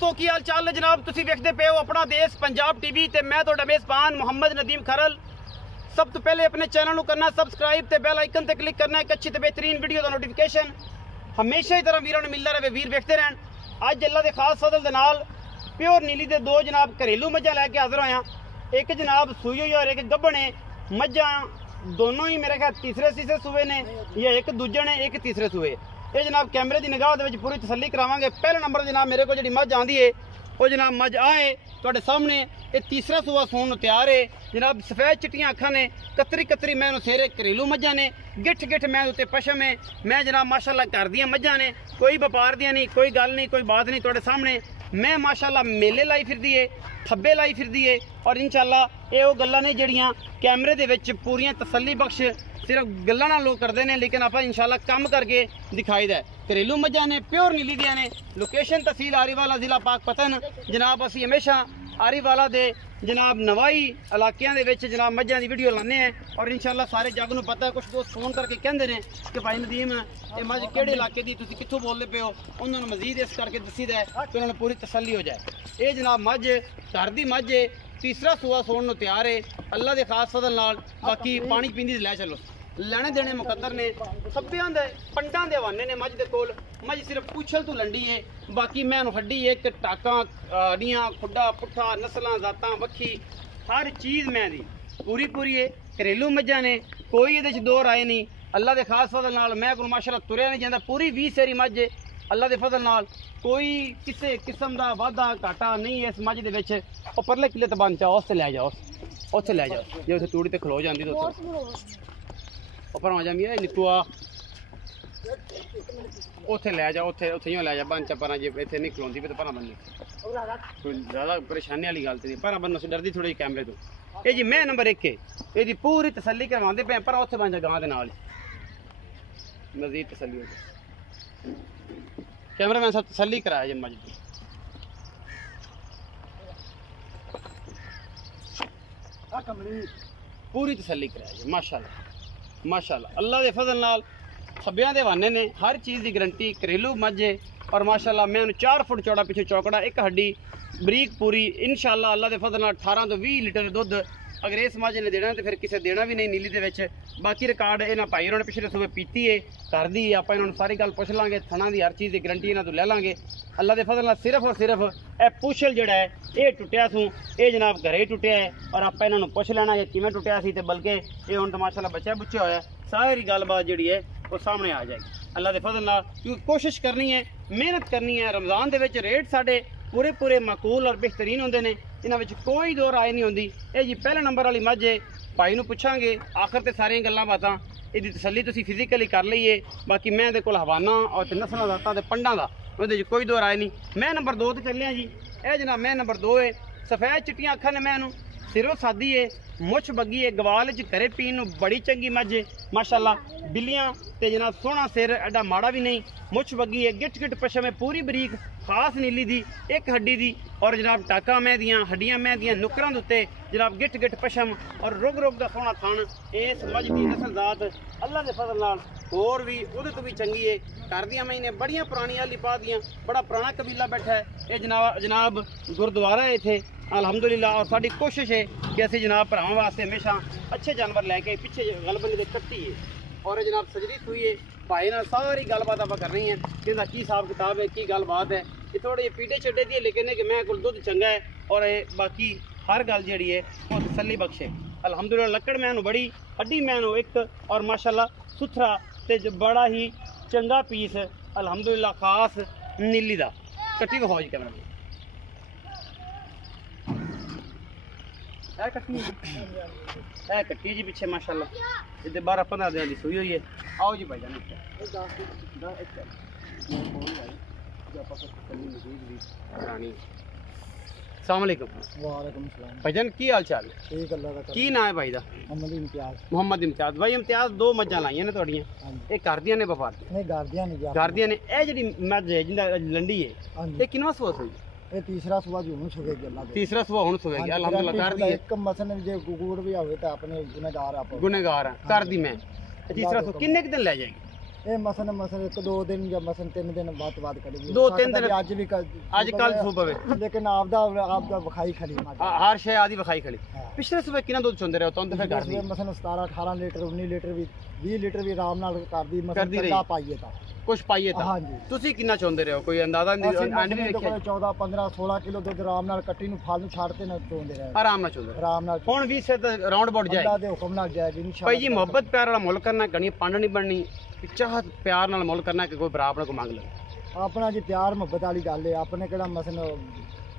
दोस्तों की हाल चाल है जनाब। तुसी देखते पे हो अपना देश पंजाब टीवी ते मैं तो मेज़बान मोहम्मद नदीम खरल। सब तो पहले अपने चैनल को करना सबसक्राइब ते बेल आइकन ते क्लिक करना एक अच्छी ते बेहतरीन वीडियो का नोटिफिकेशन हमेशा ही तरह वीरों ने मिलता रहे, वीर देखते रहन। अज अल्लाह के खास फजल दे नाल प्योर नीली दे दो जनाब घरेलू मझां लैके हाजिर होया। एक जनाब सूई हुई और एक गब्बन है। मझां दोनों ही मेरे ख्याल तीसरे सूए ने या एक दूजे ने एक तीसरे सूए। ये जनाब कैमरे की निगाह दे विच पूरी तसल्ली करावांगे। पहले नंबर जनाब मेरे को जी मझ आंदी है वो जनाब मझ आए तुहाडे सामने ये तीसरा सूआ सून तैयार है जनाब। सफेद चिट्टियां अखां ने, कतरी कतरी मैं सेरे घरेलू मझां ने, गिठ गिठ मैं उत्ते पशम है। मैं जनाब माशाअल्लाह घर दियां मझां ने, कोई व्यापार दियां नहीं, कोई गल नहीं, कोई बात नहीं। तुहाडे सामने मैं माशाअल्लाह मेले लाई फिरदी है, थब्बे लाई फिरदी है और इंशाअल्लाह ये वो गल्लां ने जिहड़ियां कैमरे दे विच पूरियां तसल्ली बख्श सिर्फ गल्लां ना लोग करते हैं, लेकिन आप इंशाअल्लाह काम करके दिखाई दा। घरेलू मझां ने, प्योर नीली दियां ने। लोकेशन तहसील आरीवाला, जिला पाकपतन जनाब। असी हमेशा आरीवाला दे जनाब नवाई इलाकियां दे विच जनाब मझां दी वीडियो लाने हैं और इंशाअल्लाह सारे जग नूं पता है। कुछ दोस्त फोन करके कहंदे ने कि भाई नदीम ये मझ किहड़े इलाके दी, तुसीं कित्थों बोलदे पे हो। उन्होंने मजीद इस करके दसीदा है कि उन्होंने पूरी तसल्ली हो जाए। ये जनाब मझ घर दी मझ है, तीसरा सूआ सोन नूं तैयार है अल्लाह दे खास फजल नाल। बाकी पानी पींदी लै चलो, लेने देने मुकद्दर ने, सभ्यां दे पंडां दे हवाने ने मझ दे कोल। मझ सिर्फ पूछल तू लंडी है, बाकी मैं हड्डी एक टाकां हड्डियां खुड्डा पुट्ठा नस्लां जातां वक्खी हर चीज़ मैं दी पूरी पूरी है। घरेलू मझां ने, कोई इहदे च दो राय नहीं। अल्लाह दे खास फजल नाल मैं को माशाअल्लाह तुरिया नहीं जांदा। पूरी 20 सेरी मझ है अल्लाह दे फजल नाल। कोई किसी किस्म का वाधा घाटा नहीं है इस मझ दे विच। ओ परले किले ते बन चाओ, उसते लै जाओ, उत्थे लै जाओ। जे उत्थे तूड़ी ते खलो जांदी तो पर आ जामी निकुआ उत्थे लै जाओ, उत्थे उत्थे लै जा बन चा पर जे इत्थे नहीं खलोंदी तो पर बननी कोई ज़्यादा परेशानी वाली गल तो नहीं। पर बन डरदी थोड़ी कैमरे तो। ये जी मैं नंबर 1 है, ये पूरी तसल्ली करवाते पे पर उत्थे बन जा गांव के नाल मजीद तसल्ली हो जाए। कैमरा मैन सब तसल्ली कराया जी मज की। पूरी तसल्ली कराया जी माशाअल्लाह माशाअल्लाह। अल्लाह दे फजल नाल थब्बियां दे हवाने ने, हर चीज़ की गारंटी। घरेलू मझ है और माशाअल्लाह मैं 4 फुट चौड़ा पिछे चौकड़ा, एक हड्डी बरीक पूरी। इंशाअल्लाह अल्लाह दे फजल नाल 18 तो 20 लीटर दुध अगर इस मझ ने देना तो फिर किसी देना भी नहीं नीली दे विच। बाकी रिकॉर्ड इन्होंने भाई उन्होंने पिछले सूबे पीती है घर दी। आप इन्होंने सारी गल पुछ लांगे, थना की हर चीज़ की गारंटी इन्हों तो लै लांगे अल्लाह के फजल नाल। सिर्फ और सिर्फ यह पुछल जोड़ा है ये टुटिया सूँ, ये जनाब घरे टुटिया है और आप इन्होंने पुछ लेना कि किवें टुटिया सी। बल्कि ये हुण तो माशाअल्लाह बच्चा बुच्चा होया, सारी गलबात जी है वो सामने आ जाएगी अल्लाह के फजल नाल। क्योंकि कोशिश करनी है, मेहनत करनी है। रमज़ान दे विच रेट साढ़े पूरे पूरे माकूल और बेहतरीन होंदे ने, इन्हां विच कोई दो राय नहीं होंदी। ये जी पहले नंबर वाली मझ है, भाई नूं पुछांगे आखिर ते सारियां गल्लां बातां इहदी तसल्ली तुसीं फिजिकली कर लईए। बाकी मैं इहदे कोल हवाना और नस्लां जातां ते पंडां दा उहदे च कोई दो राय नहीं। मैं नंबर 2 ते चलिया जी। यह जनाब मैं नंबर 2 है। सफेद चिट्टियां अखां ने, मैं सिरों सादी है, मुछ बग्गी है, गवाल च घरे पीन नूं बड़ी चंगी मझ है माशाअल्लाह। बिल्लियां ते जनाब सोहना सिर, एडा माड़ा भी नहीं, मुछ बग्गी है, गिट गिट पशम है पूरी बरीक खास नीली दी, एक हड्डी दी और जनाब टाका मैं दियां हड्डियां मैं दियां नुकरां दे उत्ते जनाब गिट गिट पशम और रुग रुग दा सोहना थान। इस मझ दी नस्ल जात अल्लाह दे फजल नाल होर भी उहदे तो भी चंगी है। घर दियां मैं ने बड़ियां पुरानियां लिपा दियां, बड़ा पुराना कबीला बैठा है। ये जनाब गुरुद्वारा है इत्थे अल्हम्दुलिल्लाह। और साडी कोशिश है कि असीं जनाब भरावां वास्ते हमेशा अच्छे जानवर लैके पिछे गलबन दे कट्टी है और जनाब सजरी सूई है। भाई ना सारी गलबात आप करनी है कि की हिसाब किताब है, की गलबात है। ये थोड़े पीटे छड्डे दी है, लेकिन है कि मैं कोल दुध चंगा है और बाकी हर गल जी है वो तसल्ली बख्श है अल्हम्दुलिल्लाह। लकड़ मैनू बड़ी, हड्डी मैनू एक और माशाअल्लाह सुथरा ते बड़ा ही चंगा पीस अल्हम्दुलिल्लाह खास नीली दा। कट्टी विखाओ जी करना कट्टी जी पिछे माशाअल्लाह। इधर 12-15 दिन की सूई हुई है। आओ जी भाई जान भाईजान की हाल चाल है? की नाम है भाई दा? मोहम्मद इम्तियाज। भाई इम्तियाज 2 मझां लाइयां ने तुहाडियां, ये घर दियां ने व्यापार घर दियां ने। ये जिहड़ी मझ है जिंदा लंडी है ये किनवा सूआ सूई? ये तीसरा सुबह जो सुवेगी अल्लाह दे। तीसरा सुबह हुण सुवेगी अल्हम्दुलिल्लाह। कर दी एक मसन जे गुगुड़ भी आवे तो अपने गुनहगार आप गुनहगार कर दी मैं। तीसरा सुबह किन्ने दिन ले जाएगी? ਇਹ ਮਸਨ ਇੱਕ ਦੋ ਦਿਨ ਜਾਂ ਮਸਨ 3 ਦਿਨ ਬਾਅਦ ਕਰੀਏ 2-3 ਦਿਨ ਅੱਜ ਵੀ ਅੱਜ ਕੱਲ ਸੂ ਪਵੇ ਲੇਕਿਨ ਆਪਦਾ ਵਿਖਾਈ ਖੜੀ ਹਰ ਸ਼ੈ ਆਦੀ ਵਿਖਾਈ ਖੜੀ ਪਿਛਲੇ ਸਵੇ ਕਿੰਨਾ ਦੁੱਧ ਚੁੰਦੇ ਰਹੇ ਤੁਹਾਨੂੰ ਤਾਂ ਫਿਰ ਕਰਦੀ ਮਸਨ 17 18 ਲੀਟਰ 19 ਲੀਟਰ ਵੀ 20 ਲੀਟਰ ਵੀ ਆਰਾਮ ਨਾਲ ਕਰਦੀ ਮਸਨ ਰਹੀ। ਕੱਲਾ ਪਾਈਏ ਤਾਂ ਕੁਛ ਪਾਈਏ ਤਾਂ ਹਾਂਜੀ ਤੁਸੀਂ ਕਿੰਨਾ ਚੁੰਦੇ ਰਹੇ ਹੋ ਕੋਈ ਅੰਦਾਜ਼ਾ ਨਹੀਂ ਐਂਡ ਨਹੀਂ ਵੇਖਿਆ 14 15 16 ਕਿਲੋ ਦੁੱਧ ਆਰਾਮ ਨਾਲ ਕੱਟੀ ਨੂੰ ਫਲ ਨੂੰ ਛੱਡਦੇ ਨਾ ਚੋਂਦੇ ਰਹੇ ਆਰਾਮ ਨਾਲ ਚੁੰਦੇ ਆਰਾਮ ਨਾਲ ਹੁਣ ਵੀ ਸੇ ਰਾਉਂਡ ਅਬਾਊਟ ਜਾਏ ਅੱਲਾ ਦੇ ਹੁਕਮ ਨਾਲ ਜਾਏਗੀ ਇਨਸ਼ਾਅੱਲਾ ਭਾਈ ਜੀ ਮੁਹੱਬਤ ਪਿਆਰ ਵਾਲਾ ਮੁੱਲ ਕਰਨਾ ਗਣੀ ਪੰਡ ਨਹੀਂ ਬਣਨੀ ਚਾਹਤ ਪਿਆਰ ਨਾਲ ਮੁੱਲ ਕਰਨਾ ਕਿ ਕੋਈ ਬਰਾਬਰ ਕੋ ਮੰਗ ਲੈ ਆਪਣਾ ਜੀ ਪਿਆਰ ਮੁਹੱਬਤ ਵਾਲੀ ਗੱਲ ਹੈ ਆਪਣੇ ਕਿਹੜਾ ਮਸਨ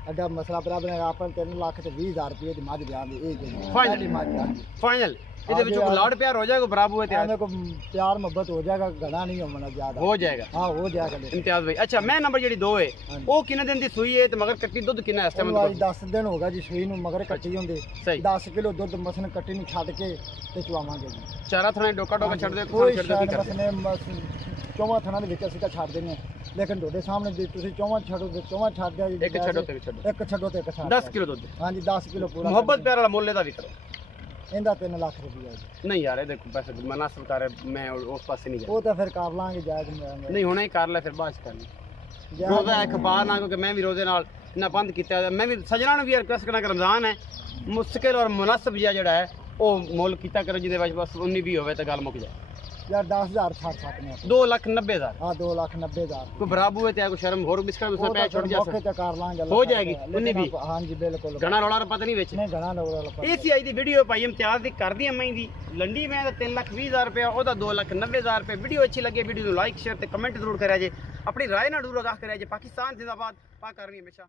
ਅੱਡਾ ਮਸਲਾ ਬਰਾਬਰ ਹੈ ਆਪਾਂ 3 ਲੱਖ ਤੇ 20,000 ਰੁਪਏ ਦੀ ਮੱਝ ਦਿਆਂਗੇ ਇਹ ਗਈ ਫਾਈਨਲ ਇਹਦੇ ਵਿੱਚ ਕੋਈ ਲਾਡ ਪਿਆਰ ਹੋ ਜਾਏਗਾ ਬਰਾਬਰ ਹੋਏ ਤੇ ਐਵੇਂ ਕੋ ਪਿਆਰ ਮੁਹੱਬਤ ਹੋ ਜਾਏਗਾ ਗਣਾ ਨਹੀਂ ਹੋਣਾ ਜ਼ਿਆਦਾ ਹੋ ਜਾਏਗਾ ਹਾਂ ਹੋ ਜਾਏਗਾ ਇਮਤਿਆਜ਼ ਭਾਈ ਅੱਛਾ ਮੈਂ ਨੰਬਰ ਜਿਹੜੀ 2 ਹੈ ਉਹ ਕਿੰਨੇ ਦਿਨ ਦੀ ਸੂਈ ਹੈ ਤੇ ਮਗਰ ਕੱਟੀ ਦੁੱਧ ਕਿੰਨਾ ਇਸ ਟਾਈਮ ਭਾਈ 10 ਦਿਨ ਹੋ ਗਿਆ ਜੀ ਸੂਈ ਨੂੰ ਮਗਰ ਕੱਟੀ ਹੁੰਦੇ ਸਹੀ 10 ਕਿਲੋ ਦੁੱਧ ਮਸਨ ਕੱਟੀ ਨੂੰ ਛੱਡ ਕੇ ਤੇ ਚਵਾਵਾਂਗੇ ਜੀ ਚਾਰਾ ਥਾਣੇ ਡੋਕਾ ਛੱਡ ਦੇ ਕੋਈ ਛੱਡ ਦੇ ਕੀ ਕਰਦੇ ਮਸਨੇ ਚੌਵਾਂ ਥਣਾ ਦੇ ਵਿੱਚ ਅਸੀਂ ਤਾਂ ਛੱਡ ਦਿੰਦੇ ਹਾਂ ਲੇਕਿਨ ਤੁਹਾਡੇ ਸਾਹਮਣੇ ਜੇ ਤੁਸੀਂ ਚੌਵਾਂ ਛੱਡੋ ਤੇ ਚੌਵਾਂ ਛੱਡ ਦਿਆ ਜੀ ਇੱਕ ਛੱਡੋ ਤੇ ਛੱਡੋ ਇੱਕ ਛੱਡੋ ਤੇ ਇੱਕ ਛੱਡ 10 ਕਿਲੋ ਦੁੱਧ ਹਾਂਜੀ 10 ਕਿਲੋ ਪੂਰਾ ਮੁਹੱਬਤ ਪਿਆਰ ਵਾਲਾ ਮੁੱਲ ਇਹਦਾ ਵੀ ਕਰੋ ਇਹਦਾ 3 ਲੱਖ ਰੁਪਈਆ ਜੀ ਨਹੀਂ ਯਾਰ ਇਹ ਦੇਖੋ ਪੈਸੇ ਮਨਾਸਬ ਕਰ ਮੈਂ ਉਸ ਪਾਸੇ ਨਹੀਂ ਜਾ ਉਹ ਤਾਂ ਫਿਰ ਕਰ ਲਾਂਗੇ ਜਾਇਜ਼ ਨਹੀਂ ਹੁਣੇ ਹੀ ਕਰ ਲੈ ਫਿਰ ਬਾਅਦ ਚ ਕਰ ਲਈ ਰੋਜ਼ਾ ਅਖਬਾਰ ਨਾ ਕਿਉਂਕਿ ਮੈਂ ਵੀ ਰੋਜ਼ੇ ਨਾਲ ਨਾ ਬੰਦ ਕੀਤਾ ਮੈਂ ਵੀ ਸਜਣਾ ਨੂੰ ਵੀ ਰਿਕਵੈਸਟ ਕਰਨਾ ਕਿ ਰਮਜ਼ਾਨ ਹੈ ਮੁਸ਼ਕਿਲ ਔਰ ਮੁਨਾਸਬ ਜਿਹਾ ਜਿਹੜਾ ਹੈ ਉਹ ਮੁੱਲ ਕੀਤਾ ਕਰੋ ਜਿਹਦੇ ਵਿੱਚ ਬਸ 19 20 ਹੋਵੇ ਤਾਂ ਗੱਲ ਮੁੱਕ ਜਾਏ ਯਾਰ 10,000 ਛੱਡ ਸਕਦੇ 2,90,000 ਹਾਂ 2,90,000 ਕੋਈ ਬਰਾਬੂ ਹੈ ਤੇ ਕੋਈ ਸ਼ਰਮ ਹੋਰ ਬਿਸਕਟ ਉਸ ਪੈ ਛੁੱਟ ਜਾ ਮੌਕੇ ਤੇ ਕਰ ਲਾਂਗੇ ਹੋ ਜਾਏਗੀ 19 20 ਹਾਂਜੀ ਬਿਲਕੁਲ ਗਣਾ ਰੌਲਾ ਪਤਾ ਨਹੀਂ ਵਿੱਚ ਨਹੀਂ ਗਣਾ ਲੋੜ ਇਹ ਸੀ ਅੱਜ ਦੀ ਵੀਡੀਓ ਭਾਈ ਇਮਤਿਆਜ਼ ਦੀ ਕਰਦੀ ਮੈਂ ਦੀ ਲੰਡੀ ਮੈਂ ਦਾ 3,20,000 ਰੁਪਏ ਉਹਦਾ 2,90,000 ਰੁਪਏ ਵੀਡੀਓ ਅੱਛੀ ਲੱਗੇ ਵੀਡੀਓ ਨੂੰ ਲਾਈਕ ਸ਼ੇਅਰ ਤੇ ਕਮੈਂਟ ਜ਼ਰੂਰ ਕਰਿਆ ਜੇ ਆਪਣੀ ਰਾਏ ਨਾਲ ਜ਼ਰੂਰ ਆਗਾਹ ਕਰਿਆ ਜੇ ਪਾਕਿਸਤਾਨ ਜ਼ਿੰਦਾਬਾਦ ਪਾ ਕਰਨੀ ਹਮੇਸ਼ਾ